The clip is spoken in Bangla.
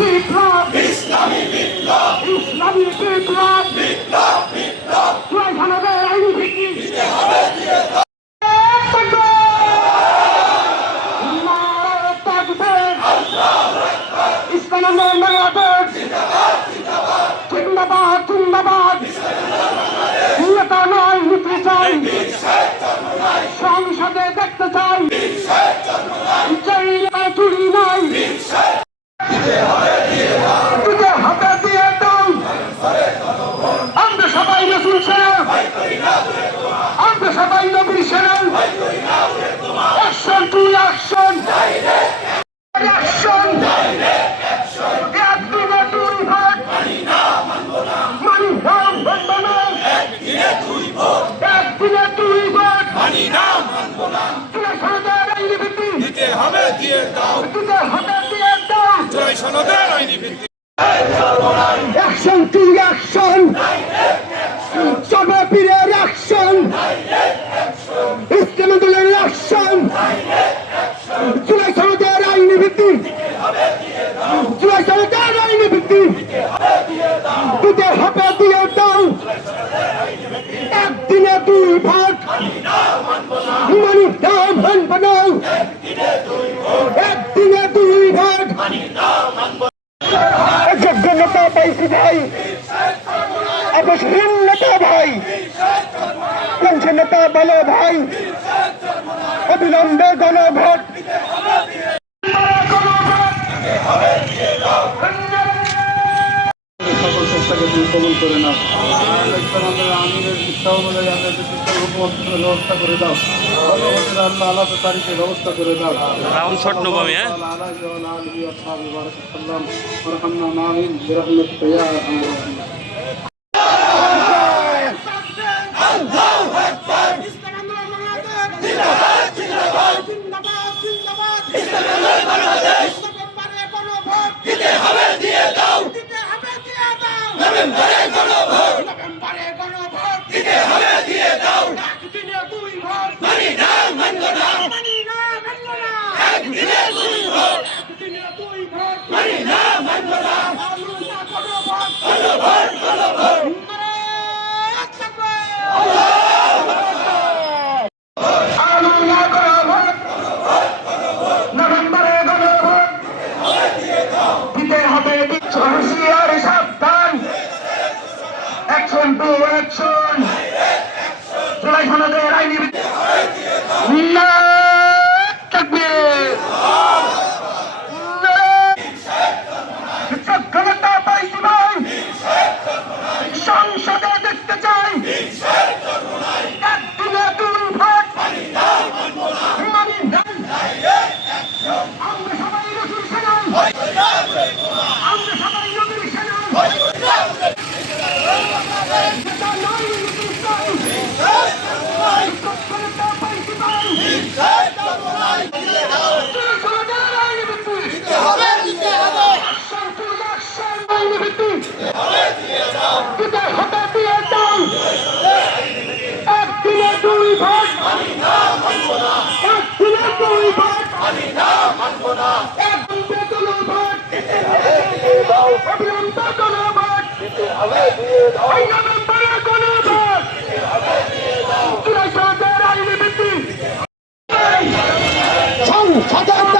বিপ্লব। ইসলামী বিপ্লব। ইসলামী বিপ্লব। বিপ্লব বিপ্লব জয় ভারতের আইনি ভিত্তি নয় নীতি চাই সংসদে দেখতে চাই জয় চুরি নাই দিতে হাতে দিয়ে দাও আমরা সবাই রসুল সেনা আমরা সবাই নবীর সেনা action to action action money money হবে দিয়ে দাও হাতে দিয়ে দাও জয় সনদের আইনি ভিত্তি অ্যাকশন টু অ্যাকশন সবে পীরের অ্যাকশন ইসলামী দলের অ্যাকশন জুলাই সনদের আইনি ভিত্তি জুলাই সনদের আইনি ভিত্তি দিতে হবে দিয়ে দাও একদিনে দুই ভাগ মানি না মানব না একদিনে দুই ভাগ। যোগ্য নেতা পাইছি ভাই। অবসরীন নেতা ভাই। কোন নেতা বলো ভাই অবিলম্বে গণভোট। সকল চেষ্টাকে তুমি করে নাও। আমাদের আমিনের ইচ্ছা অনুযায়ী আমাদের শিক্ষার ব্যবস্থা করে দাও। আমাদের আল্লাহ আলাদা তারিখের ব্যবস্থা করে দাও। রাউন্ড শট নেব হ্যাঁ? আমি দিতে হবে। হুঁশিয়ার সাবধান। অ্যাকশন টু অ্যাকশন জুলাই সনদের আইনি না তাকবীর সক্ষমতা পাইছি ভাই সংসদে দেখতে চাই একদিনে দুই ভোট মানি না আমরা সবাই রসুল সেনা আমরা সবাই নবীর সেনা নেতা নয়, নীতি চাই। সক্ষমতা পাইছি ভাই। জুলাই সনদের আইনি ভিত্তি। Action to action, আইনি ভিত্তি। দিতে হবে দিয়ে দাও। একদিনে দুই ভাগ একদিনে দুই ভাগ একদিনে দুই ভাগ অবিলম্বে গণভোট এই নভেম্বরে গণভোট জুলাই সনদের আইনি ভিত্তি সংসদে দেখতে চাই নবীন দলের